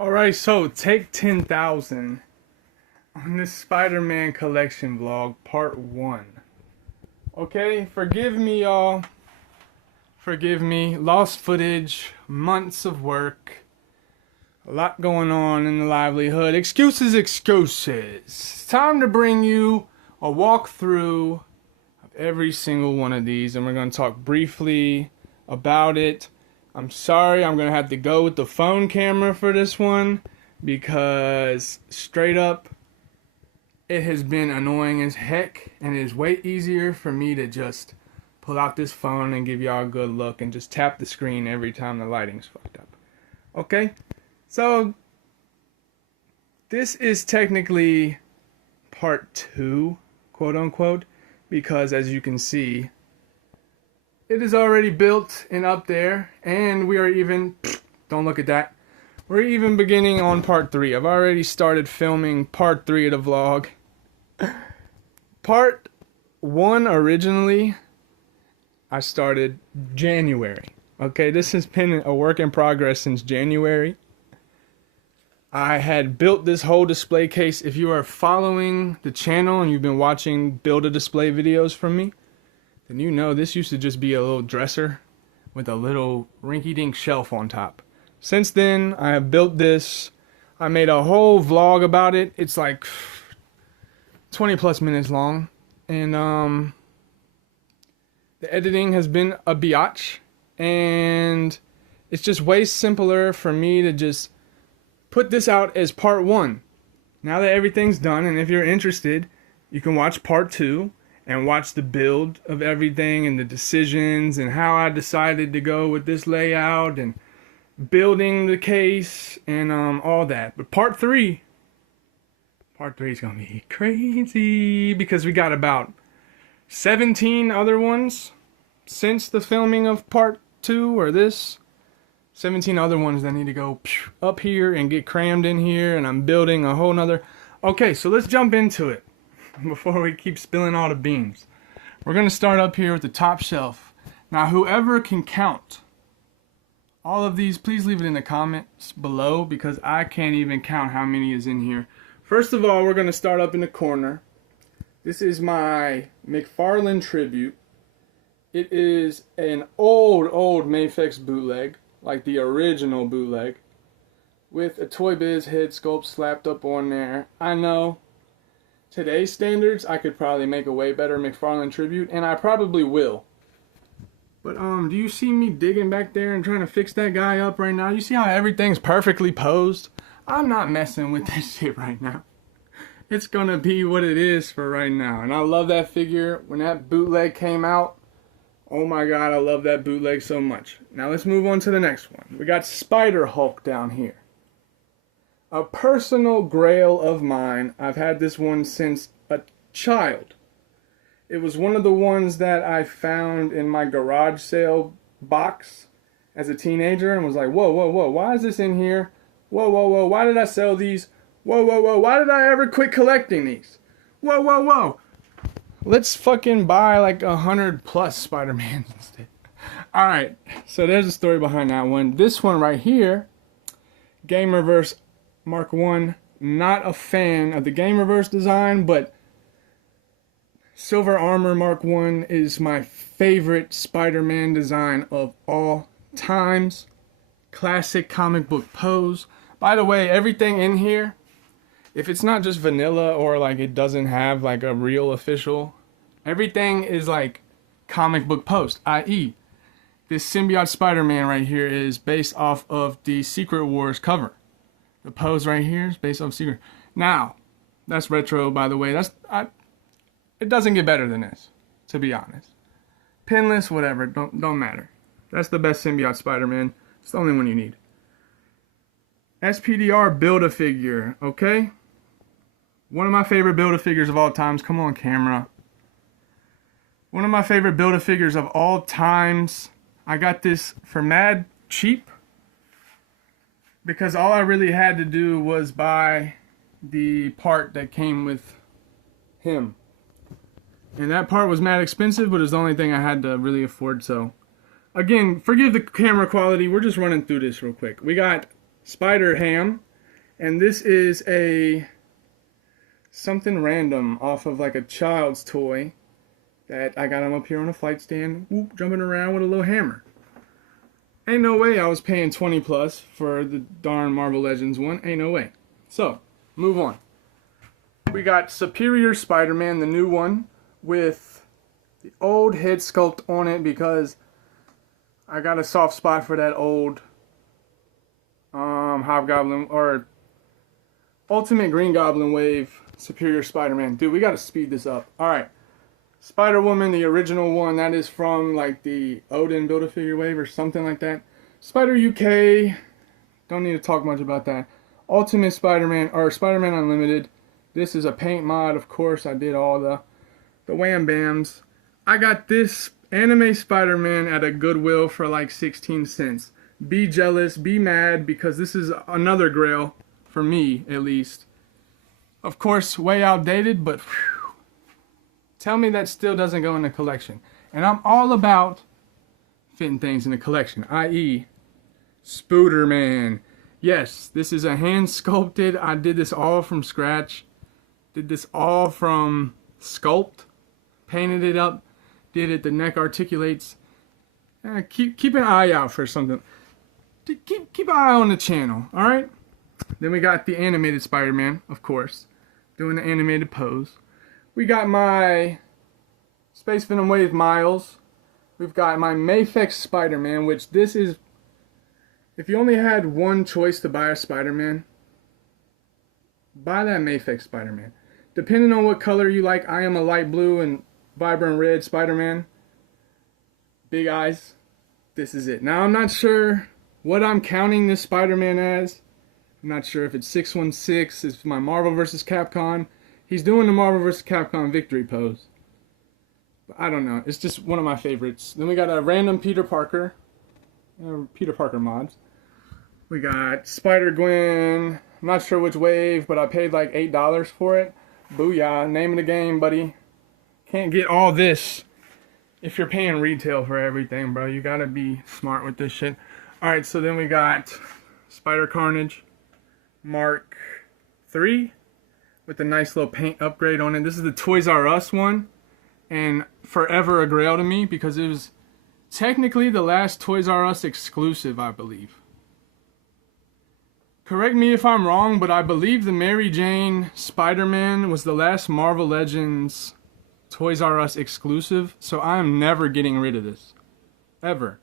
Alright, so take 10,000 on this Spider-Man collection vlog, part 1. Okay, forgive me, y'all. Forgive me. Lost footage, months of work, a lot going on in the livelihood. Excuses, excuses. It's time to bring you a walkthrough of every single one of these, and we're going to talk briefly about it. I'm sorry, I'm going to have to go with the phone camera for this one because straight up, it has been annoying as heck, and it is way easier for me to just pull out this phone and give y'all a good look and just tap the screen every time the lighting's fucked up. Okay? So, this is technically part 2, quote unquote, because as you can see, it is already built and up there, and we are even, don't look at that, we're even beginning on part 3. I've already started filming part 3 of the vlog. Part 1 originally, I started January. Okay, this has been a work in progress since January. I had built this whole display case. If you are following the channel and you've been watching build a display videos from me, then you know this used to just be a little dresser with a little rinky-dink shelf on top. Since then, I have built this. I made a whole vlog about it. It's like 20 plus minutes long. And the editing has been a biatch. And it's just way simpler for me to just put this out as part 1. Now that everything's done, and if you're interested, you can watch part 2. And watch the build of everything and the decisions and how I decided to go with this layout and building the case and all that. But part 3 is gonna be crazy because we got about 17 other ones since the filming of part 2 or this. 17 other ones that need to go up here and get crammed in here, and I'm building a whole nother. Okay, so let's jump into it before we keep spilling all the beans. We're going to start up here with the top shelf. Now, whoever can count all of these, please leave it in the comments below because I can't even count how many is in here. First of all, we're going to start up in the corner. This is my McFarlane tribute. It is an old Mafex bootleg, like the original bootleg, with a Toy Biz head sculpt slapped up on there. I know, today's standards, I could probably make a way better McFarlane tribute, and I probably will. But do you see me digging back there and trying to fix that guy up right now? You see how everything's perfectly posed? I'm not messing with this shit right now. It's gonna be what it is for right now. And I love that figure. When that bootleg came out, oh my god, I love that bootleg so much. Now let's move on to the next one. We got Spider Hulk down here. A personal grail of mine. I've had this one since a child. It was one of the ones that I found in my garage sale box as a teenager and was like, whoa, whoa, whoa, why is this in here? Whoa, whoa, whoa, why did I sell these? Whoa, whoa, whoa, why did I ever quit collecting these? Whoa, whoa, whoa. Let's fucking buy like 100 plus Spider-Mans instead. Alright, so there's a story behind that one. This one right here, Gamerverse Mark 1, not a fan of the Gamerverse design, but Silver Armor Mark 1 is my favorite Spider-Man design of all times. Classic comic book pose. By the way, everything in here, if it's not just vanilla or like it doesn't have like a real official, everything is like comic book post, i.e. this symbiote Spider-Man right here is based off of the Secret Wars cover. The pose right here is based off Secret. Now, that's retro, by the way. It doesn't get better than this, to be honest. Pinless, whatever, don't matter. That's the best symbiote Spider-Man. It's the only one you need. SPDR Build-A-Figure, okay? One of my favorite Build-A-Figures of all times. Come on, camera. One of my favorite Build-A-Figures of all times. I got this for mad cheap, because all I really had to do was buy the part that came with him. And that part was mad expensive, but it's the only thing I had to really afford, so. Again, forgive the camera quality, we're just running through this real quick. We got Spider Ham, And this is a something random off of like a child's toy that I got him up here on a flight stand, whoop, jumping around with a little hammer. Ain't no way I was paying 20 plus for the darn Marvel Legends one. Ain't no way. So, move on. We got Superior Spider-Man, the new one, with the old head sculpt on it because I got a soft spot for that old Hobgoblin or Ultimate Green Goblin Wave Superior Spider-Man. Dude, we gotta speed this up. Alright. Spider-Woman, the original one, that is from like the Odin Build-A-Figure wave or something like that. Spider UK, don't need to talk much about that. Ultimate Spider-Man, or Spider-Man Unlimited. This is a paint mod, of course. I did all the wham bams. I got this anime Spider-Man at a Goodwill for like 16 cents. Be jealous, be mad, because this is another grail, for me at least. Of course, way outdated, but whew, tell me that still doesn't go in the collection. And I'm all about fitting things in the collection, i.e. Spiderman. Yes, this is a hand sculpted. I did this all from scratch. Did this all from sculpt. Painted it up. Did it. The neck articulates. Keep an eye out for something. Keep an eye on the channel. All right. Then we got the animated Spider-Man, of course, doing the animated pose. We got my Space Venom Wave Miles. We've got my Mafex Spider-Man, which this is, if you only had one choice to buy a Spider-Man, buy that Mafex Spider-Man. Depending on what color you like, I am a light blue and vibrant red Spider-Man. Big eyes. This is it. Now, I'm not sure what I'm counting this Spider-Man as. I'm not sure if it's 616, it's my Marvel vs. Capcom. He's doing the Marvel vs. Capcom victory pose. But I don't know. It's just one of my favorites. Then we got a random Peter Parker. Peter Parker mods. We got Spider-Gwen. I'm not sure which wave, but I paid like $8 for it. Booyah. Name of the game, buddy. Can't get all this if you're paying retail for everything, bro. You gotta be smart with this shit. Alright, so then we got Spider-Carnage Mark III with a nice little paint upgrade on it. This is the Toys R Us one, and forever a grail to me because it was technically the last Toys R Us exclusive, I believe. Correct me if I'm wrong, but I believe the Mary Jane Spider-Man was the last Marvel Legends Toys R Us exclusive, so I am never getting rid of this. Ever.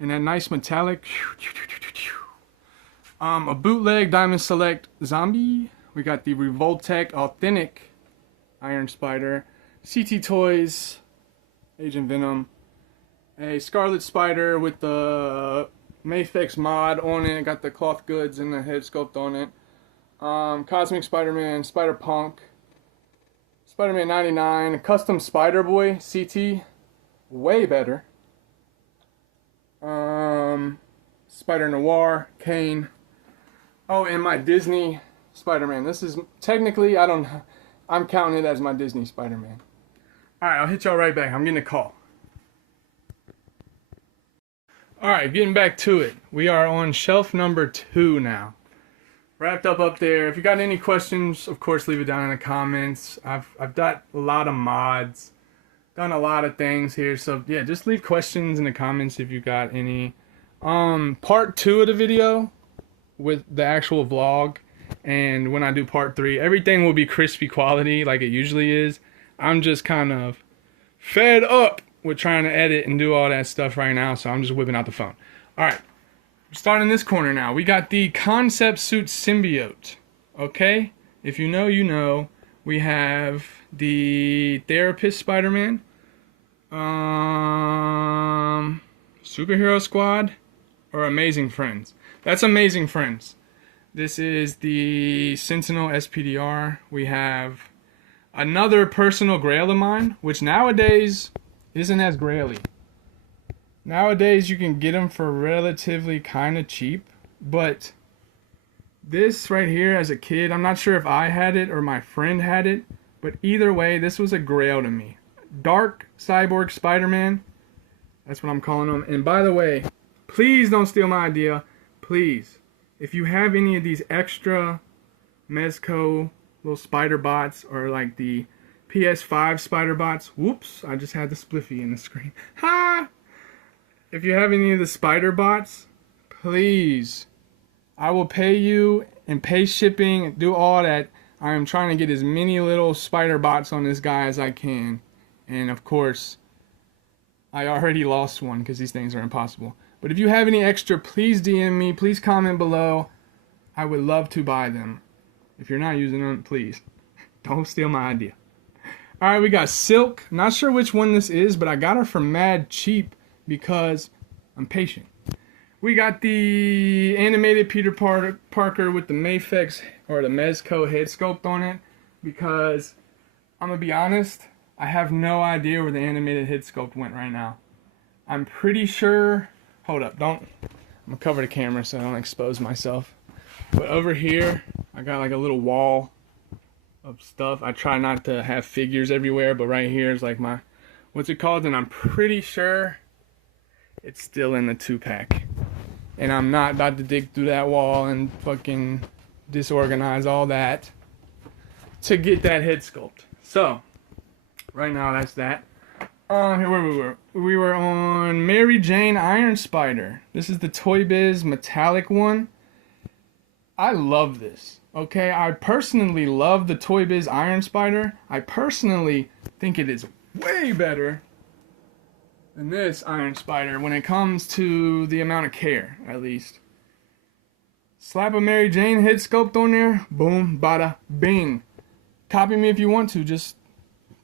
And that nice metallic. A bootleg Diamond Select Zombie. We got the Revoltech Authentic Iron Spider. CT Toys Agent Venom. A Scarlet Spider with the Mafex mod on it. Got the cloth goods and the head sculpt on it. Cosmic Spider-Man, Spider-Punk. Spider-Man 99. Custom Spider-Boy CT. Way better. Spider-Noir, Kane. Oh, and my Disney Spider-Man. This is technically, I'm counting it as my Disney Spider-Man. Alright, I'll hit y'all right back. I'm getting a call. Alright, getting back to it. We are on shelf number 2 now. Wrapped up there. If you got any questions, of course, leave it down in the comments. I've got a lot of mods. Done a lot of things here. So, yeah, just leave questions in the comments if you got any. Part 2 of the video with the actual vlog, and when I do part 3, everything will be crispy quality like it usually is. I'm just kind of fed up with trying to edit and do all that stuff right now, so I'm just whipping out the phone. Alright, starting this corner now. We got the Concept Suit Symbiote. Okay? If you know, you know. We have the Therapist Spider-Man. Superhero Squad or Amazing Friends. That's Amazing Friends. This is the Sentinel SPDR. We have another personal grail of mine, which nowadays isn't as graily. Nowadays you can get them for relatively kind of cheap, but this right here as a kid, I'm not sure if I had it or my friend had it, but either way, this was a grail to me. Dark Cyborg Spider-Man. That's what I'm calling him. And by the way, please don't steal my idea. Please. If you have any of these extra Mezco little spider bots, or like the PS5 spider bots. Whoops, I just had the spliffy in the screen. Ha! If you have any of the spider bots, please, I will pay you and pay shipping and do all that. I am trying to get as many little spider bots on this guy as I can. And of course, I already lost one because these things are impossible. But if you have any extra, please DM me. Please comment below. I would love to buy them. If you're not using them, please don't steal my idea. Alright, we got Silk. Not sure which one this is, but I got her for mad cheap because I'm patient. We got the animated Peter Parker with the Mafex or the Mezco head sculpt on it, because I'm gonna be honest, I have no idea where the animated head sculpt went right now. I'm pretty sure, hold up, I'm gonna cover the camera so I don't expose myself. But over here, I got like a little wall of stuff. I try not to have figures everywhere, but right here is like my, what's it called? And I'm pretty sure it's still in the 2-pack. And I'm not about to dig through that wall and fucking disorganize all that to get that head sculpt. So, right now that's that. Here where we were. We were on Mary Jane Iron Spider. This is the Toy Biz metallic one. I love this. Okay, I personally love the Toy Biz Iron Spider. I personally think it is way better than this Iron Spider when it comes to the amount of care, at least. Slap a Mary Jane head sculpt on there, boom, bada, bing. Copy me if you want to, just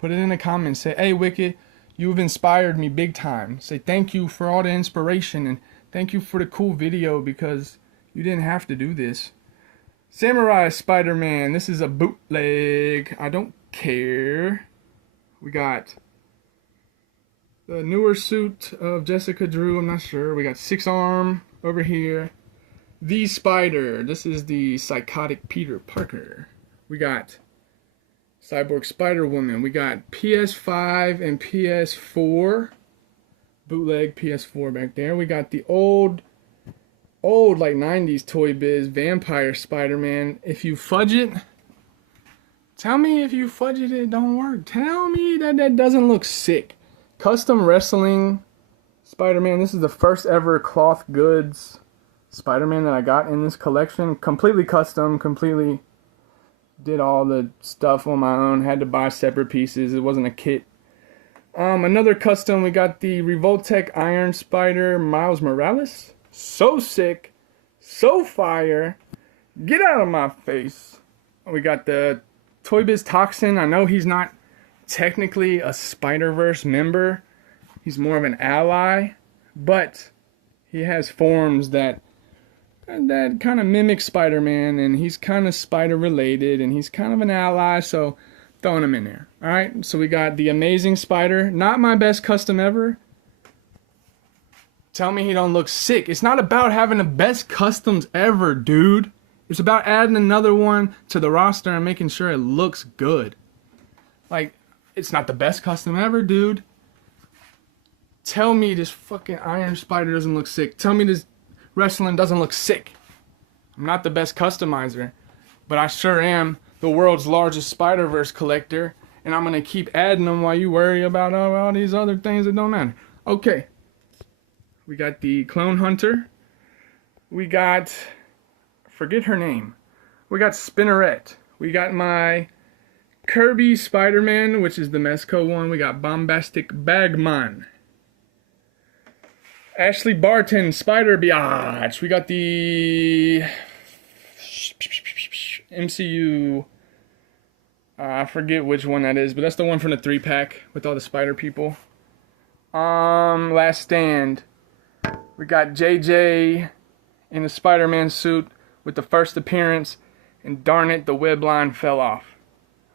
put it in the comments. Say, hey Wicked, you've inspired me big time. Say thank you for all the inspiration and thank you for the cool video because you didn't have to do this. Samurai Spider-Man, this is a bootleg, I don't care. We got the newer suit of Jessica Drew, I'm not sure. We got 6-arm over here. The Spider, this is the psychotic Peter Parker. We got Cyborg Spider-Woman. We got PS5 and PS4. Bootleg PS4 back there. We got the old like 90s Toy Biz Vampire Spider-Man. If you fudge it, tell me if you fudge it, it don't work. Tell me that that doesn't look sick. Custom Wrestling Spider-Man. This is the first ever cloth goods Spider-Man that I got in this collection. Completely custom, completely did all the stuff on my own. Had to buy separate pieces. It wasn't a kit. Another custom, we got the Revoltech Iron Spider Miles Morales. So sick, so fire. Get out of my face. We got the Toy Biz Toxin. I know he's not technically a Spider-Verse member. He's more of an ally, but he has forms that kind of mimic Spider-Man, and he's kind of Spider-related, and he's kind of an ally, so throwing him in there. Alright, so we got the Amazing Spider. Not my best custom ever. Tell me he don't look sick. It's not about having the best customs ever, dude. It's about adding another one to the roster and making sure it looks good. Like, it's not the best custom ever, dude. Tell me this fucking Iron Spider doesn't look sick. Tell me this wrestling doesn't look sick. I'm not the best customizer, but I sure am the world's largest Spider-Verse collector, and I'm going to keep adding them while you worry about all these other things that don't matter. Okay. We got the Clone Hunter. We got, forget her name. We got Spinneret. We got my Kirby Spider-Man, which is the Mezco one. We got Bombastic Bagman. Ashley Barton, Spider Biatch. We got the MCU. I forget which one that is, but that's the one from the 3-pack with all the spider people. Last Stand. We got JJ in the Spider-Man suit with the first appearance, and darn it, the web line fell off.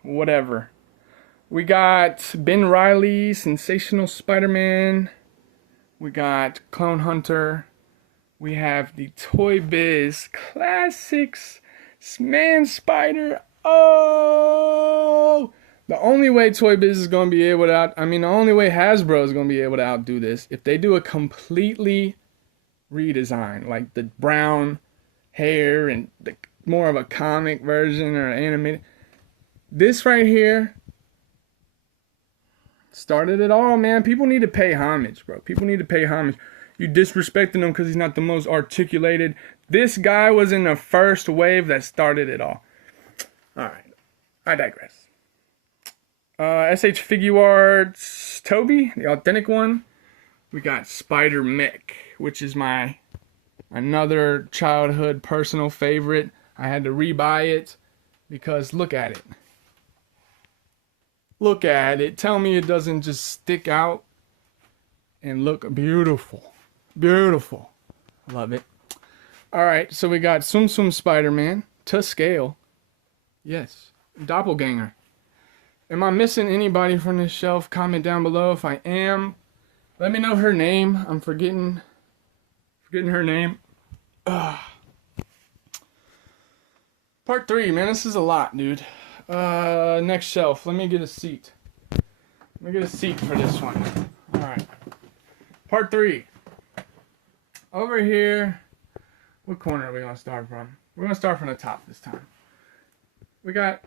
Whatever. We got Ben Reilly, Sensational Spider-Man. We got Clone Hunter. We have the Toy Biz Classics Man Spider. Oh! The only way Toy Biz is going to be able to the only way Hasbro is going to be able to outdo this, if they do a completely redesign, like the brown hair and the more of a comic version or animated. This right here started it all, man. People need to pay homage, bro. People need to pay homage. You disrespecting him because he's not the most articulated. This guy was in the first wave that started it all. Alright, I digress. SH Figuarts Toby, the authentic one. We got Spider Mech, which is my another childhood personal favorite. I had to rebuy it because look at it. Look at it. Tell me it doesn't just stick out and look beautiful. Beautiful. Love it. Alright, so we got Tsum Tsum Spider-Man to scale. Yes. Doppelganger. Am I missing anybody from this shelf? Comment down below if I am. Let me know her name. I'm forgetting her name. Ugh. Part 3, man. This is a lot, dude. Next shelf. Let me get a seat. Let me get a seat for this one. Alright. Part 3. Over here. What corner are we going to start from? We're going to start from the top this time. We got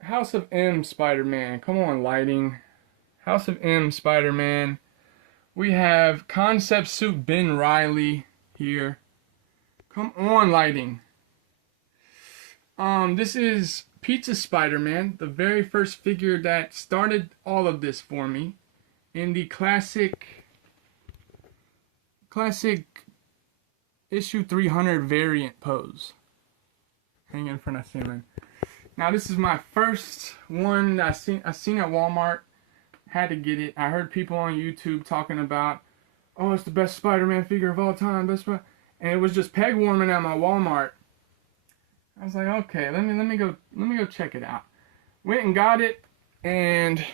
House of M Spider-Man. Come on, lighting. House of M Spider-Man. We have Concept Suit Ben Reilly here. Come on, lighting. This is Pizza Spider-Man, the very first figure that started all of this for me in the classic issue 300 variant pose. Hanging in front of ceiling. Now this is my first one that I seen at Walmart. Had to get it. I heard people on YouTube talking about, oh, it's the best Spider-Man figure of all time, and it was just peg warming at my Walmart. I was like, okay, let me go check it out. Went and got it and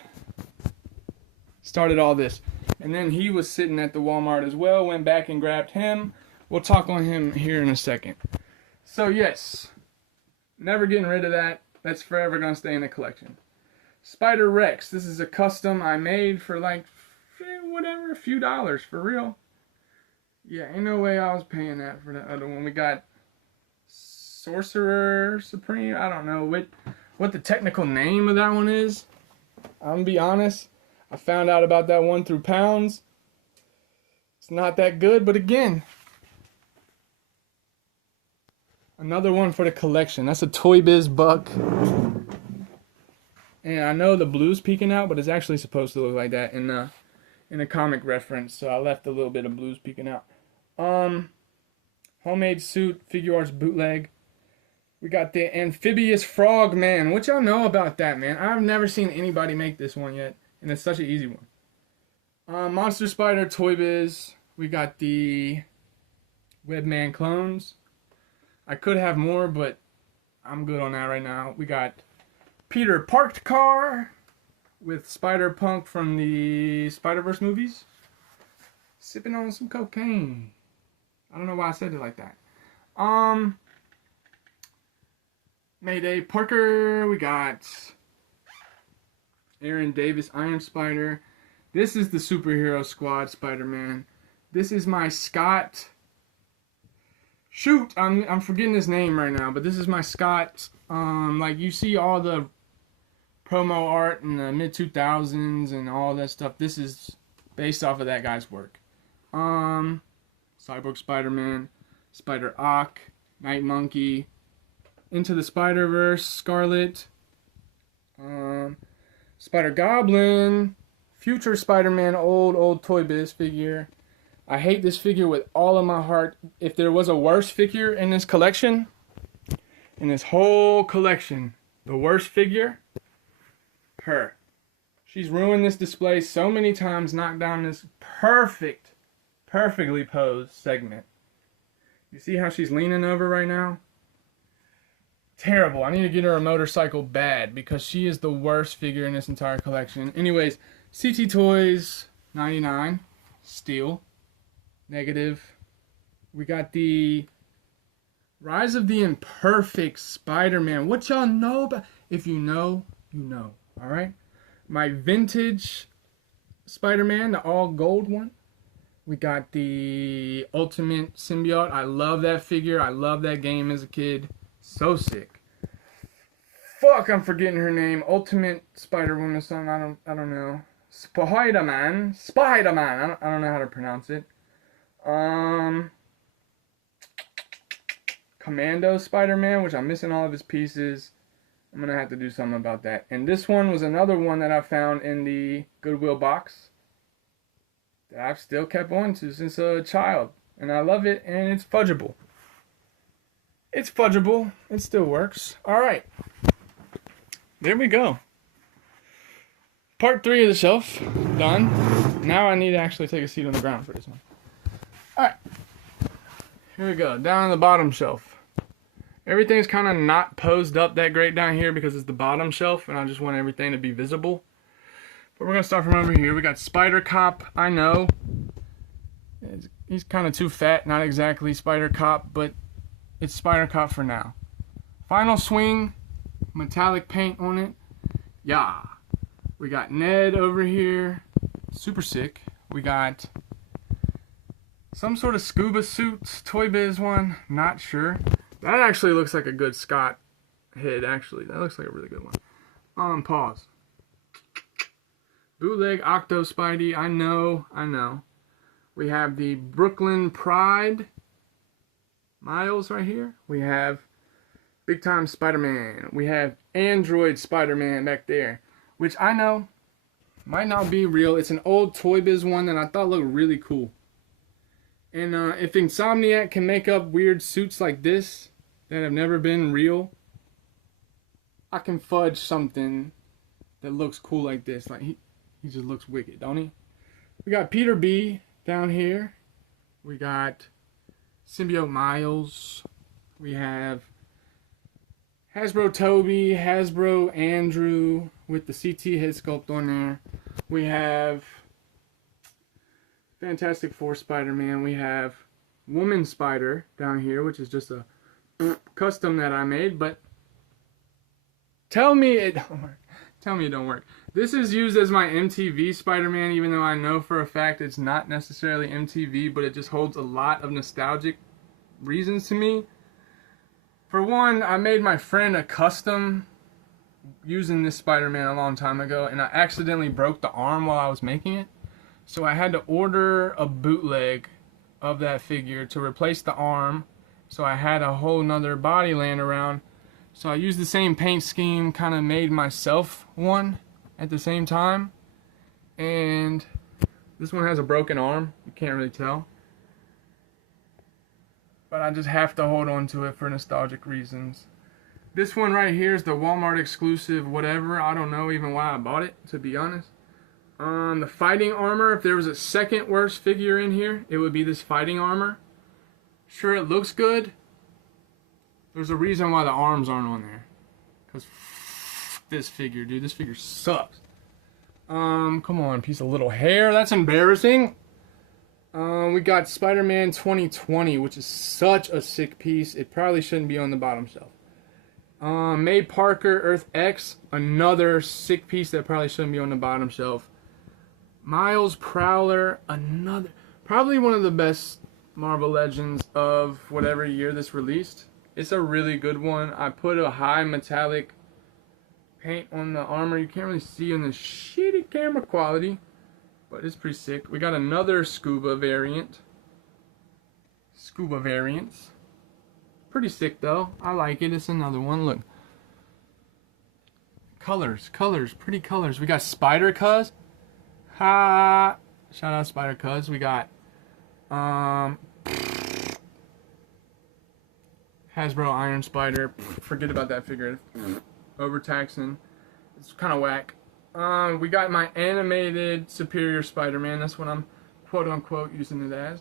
started all this. And then he was sitting at the Walmart as well. Went back and grabbed him. We'll talk on him here in a second. So yes, never getting rid of that. That's forever gonna stay in the collection. Spider Rex. This is a custom I made for like whatever, a few dollars for real. Yeah, ain't no way I was paying that for the other one. We got Sorcerer Supreme. I don't know what the technical name of that one is. I'm gonna be honest. I found out about that one through Pounds. It's not that good, but again, another one for the collection. That's a Toy Biz buck. And I know the blue's peeking out, but it's actually supposed to look like that in a comic reference. So I left a little bit of blues peeking out. Homemade suit, Figuarts bootleg. We got the Amphibious Frog Man. What y'all know about that, man? I've never seen anybody make this one yet, and it's such an easy one. Monster Spider, Toy Biz. We got the Webman clones. I could have more, but I'm good on that right now. We got Peter Parked Car with Spider-Punk from the Spider-Verse movies. Sipping on some cocaine. I don't know why I said it like that. Mayday Parker. We got Aaron Davis, Iron Spider. This is the Superhero Squad Spider-Man. This is my Scott. Shoot, I'm forgetting his name right now, but this is my Scott. Like you see all the promo art in the mid 2000s and all that stuff. This is based off of that guy's work. Cyborg Spider-Man, Spider-Ock, Night Monkey, Into the Spider-Verse, Scarlet, Spider-Goblin, Future Spider-Man, old Toy Biz figure. I hate this figure with all of my heart. If there was a worse figure in this collection, in this whole collection, the worst figure, her. She's ruined this display so many times, knocked down this perfectly posed segment. You see how she's leaning over right now? Terrible. I need to get her a motorcycle bad because she is the worst figure in this entire collection. Anyways, CT Toys 99, steel, negative. We got the Rise of the Imperfect Spider-Man. What y'all know about? If you know, you know. Alright? My vintage Spider-Man, the all gold one. We got the Ultimate Symbiote. I love that figure. I love that game as a kid. So sick. Fuck, I'm forgetting her name. Ultimate Spider-Woman something. I don't know. Spiderman. Spiderman. I don't know how to pronounce it. Commando Spider-Man, which I'm missing all of his pieces. I'm gonna have to do something about that. And this one was another one that I found in the Goodwill box that I've still kept on to since a child. And I love it, and it's fudgeable. It's fudgeable. It still works. Alright. There we go. Part 3 of the shelf. Done. Now I need to actually take a seat on the ground for this one. Alright. Here we go. Down on the bottom shelf. Everything's kind of not posed up that great down here because it's the bottom shelf and I just want everything to be visible. But we're going to start from over here. We got Spider Cop. I know. He's kind of too fat. Not exactly Spider Cop, but it's Spider Cop for now. Final Swing. Metallic paint on it. Yeah. We got Ned over here. Super sick. We got some sort of scuba suit. Toy Biz one. Not sure. That actually looks like a good Scott head, actually. That looks like a really good one. Pause. Bootleg Octo Spidey. I know. We have the Brooklyn Pride Miles right here. We have Big Time Spider-Man. We have Android Spider-Man back there, which I know might not be real. It's an old Toy Biz one that I thought looked really cool. And if Insomniac can make up weird suits like this that have never been real, I can fudge something that looks cool like this. Like he just looks wicked, don't he? We got Peter B down here. We got Symbiote Miles. We have Hasbro Toby, Hasbro Andrew with the CT head sculpt on there. We have Fantastic Four Spider-Man. We have Woman Spider down here, which is just a custom that I made, but tell me it don't work. Tell me it don't work. This is used as my MTV Spider-Man, even though I know for a fact it's not necessarily MTV, but it just holds a lot of nostalgic reasons to me. For one, I made my friend a custom using this Spider-Man a long time ago, and I accidentally broke the arm while I was making it. So I had to order a bootleg of that figure to replace the arm. So I had a whole nother body laying around. So I used the same paint scheme, kind of made myself one at the same time. And this one has a broken arm. You can't really tell. But I just have to hold on to it for nostalgic reasons. This one right here is the Walmart exclusive whatever. I don't know even why I bought it, to be honest. The fighting armor, if there was a second worst figure in here, it would be this fighting armor. Sure, it looks good. There's a reason why the arms aren't on there. Because this figure, dude. This figure sucks. Come on, piece of little hair. That's embarrassing. We got Spider-Man 2020, which is such a sick piece. It probably shouldn't be on the bottom shelf. May Parker Earth X, another sick piece that probably shouldn't be on the bottom shelf. Miles Prowler, another, probably one of the best Marvel Legends of whatever year this released. It's a really good one. I put a high metallic paint on the armor. You can't really see in the shitty camera quality, but it's pretty sick. We got another scuba variant. Scuba variants. Pretty sick though. I like it. It's another one. Look. Colors. Pretty colors. We got Spider Cuz. Ha! Shout out Spider Cuz. We got Hasbro Iron Spider. Forget about that figure. Overtaxing. It's kind of whack. We got my animated Superior Spider-Man. That's what I'm quote-unquote using it as.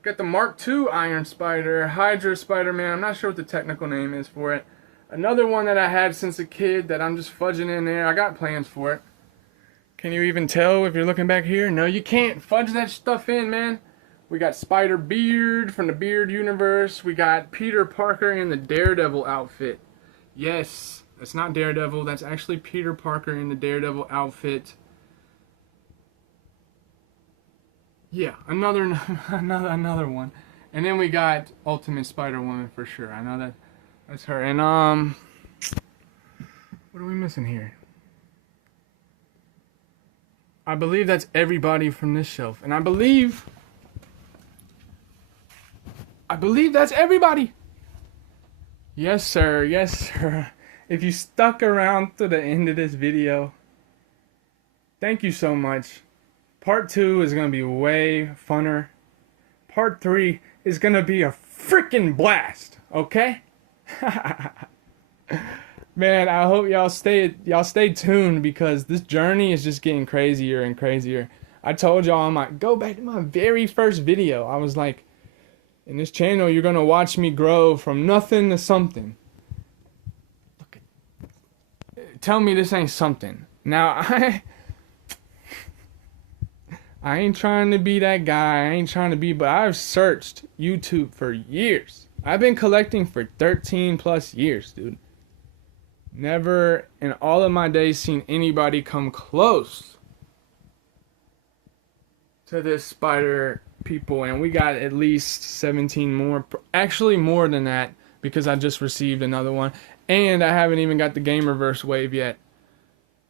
Got the Mark II Iron Spider, Hydra Spider-Man. I'm not sure what the technical name is for it. Another one that I had since a kid that I'm just fudging in there. I got plans for it. Can you even tell if you're looking back here? No, you can't. Fudge that stuff in, man. We got Spider Beard from the Beard universe. We got Peter Parker in the Daredevil outfit. Yes, that's not Daredevil. That's actually Peter Parker in the Daredevil outfit. Yeah, another one. And then we got Ultimate Spider-Woman for sure. I know That's her. And what are we missing here? I believe that's everybody from this shelf. And I believe that's everybody. Yes, sir. Yes, sir. If you stuck around to the end of this video, thank you so much. Part 2 is going to be way funner. Part 3 is going to be a freaking blast, okay? Man, I hope y'all stay tuned, because this journey is just getting crazier and crazier. I told y'all go back to my very first video. I was like, in this channel, you're going to watch me grow from nothing to something. Look at, tell me this ain't something. Now, I ain't trying to be that guy. I ain't trying to be, but I've searched YouTube for years. I've been collecting for 13 plus years, dude. Never in all of my days seen anybody come close to this spider people, and we got at least 17 more. Actually, more than that, because I just received another one, and I haven't even got the game reverse wave yet,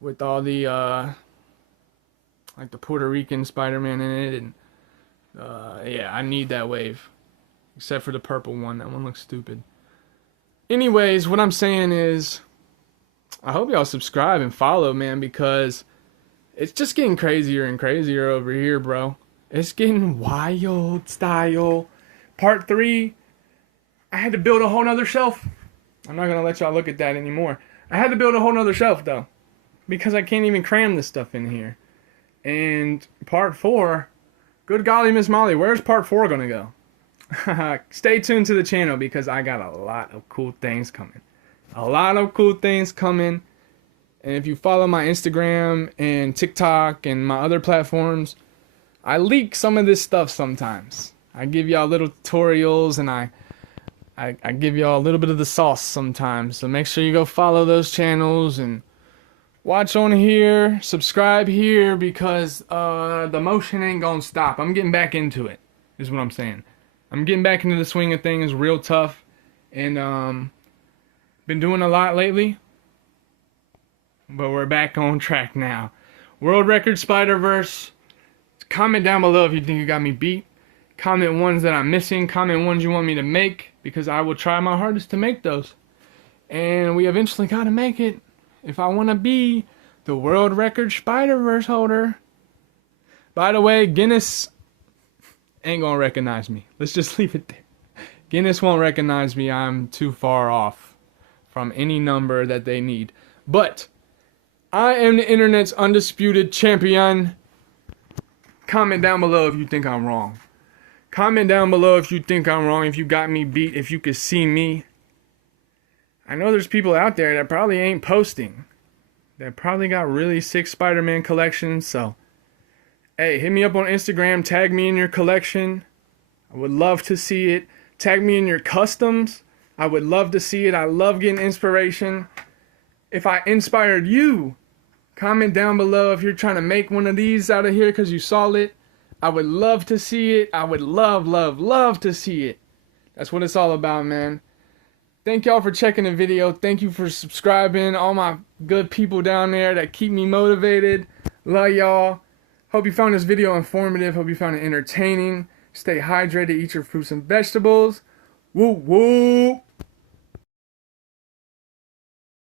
with all the like the Puerto Rican Spider-Man in it, and yeah, I need that wave, except for the purple one. That one looks stupid. Anyways, what I'm saying is, I hope y'all subscribe and follow, man, because it's just getting crazier and crazier over here, bro. It's getting wild style. Part 3, I had to build a whole nother shelf. I'm not gonna let y'all look at that anymore. I had to build a whole nother shelf, though, because I can't even cram this stuff in here. And part 4, good golly, Miss Molly, where's part 4 gonna go? Stay tuned to the channel, because I got a lot of cool things coming. A lot of cool things coming. And if you follow my Instagram and TikTok and my other platforms, I leak some of this stuff sometimes. I give y'all little tutorials, and I give y'all a little bit of the sauce sometimes. So make sure you go follow those channels and watch on here, subscribe here, because the motion ain't gonna stop. I'm getting back into it, is what I'm saying. I'm getting back into the swing of things real tough, and been doing a lot lately, but we're back on track now. World Record Spider-Verse. Comment down below if you think you got me beat. Comment ones that I'm missing. Comment ones you want me to make, because I will try my hardest to make those. And we eventually gotta make it if I want to be the World Record Spider-Verse holder. By the way, Guinness ain't gonna recognize me. Let's just leave it there. Guinness won't recognize me. I'm too far off from any number that they need. But I am the internet's undisputed champion. Comment down below if you think I'm wrong. Comment down below if you think I'm wrong, if you got me beat, if you could see me. I know there's people out there that probably ain't posting, that probably got really sick Spider-Man collections, so hey, hit me up on Instagram, tag me in your collection. I would love to see it. Tag me in your customs. I would love to see it. I love getting inspiration. If I inspired you, comment down below if you're trying to make one of these out of here because you saw it. I would love to see it. I would love, love, love to see it. That's what it's all about, man. Thank y'all for checking the video. Thank you for subscribing. All my good people down there that keep me motivated. Love y'all. Hope you found this video informative. Hope you found it entertaining. Stay hydrated. Eat your fruits and vegetables. Woo woo.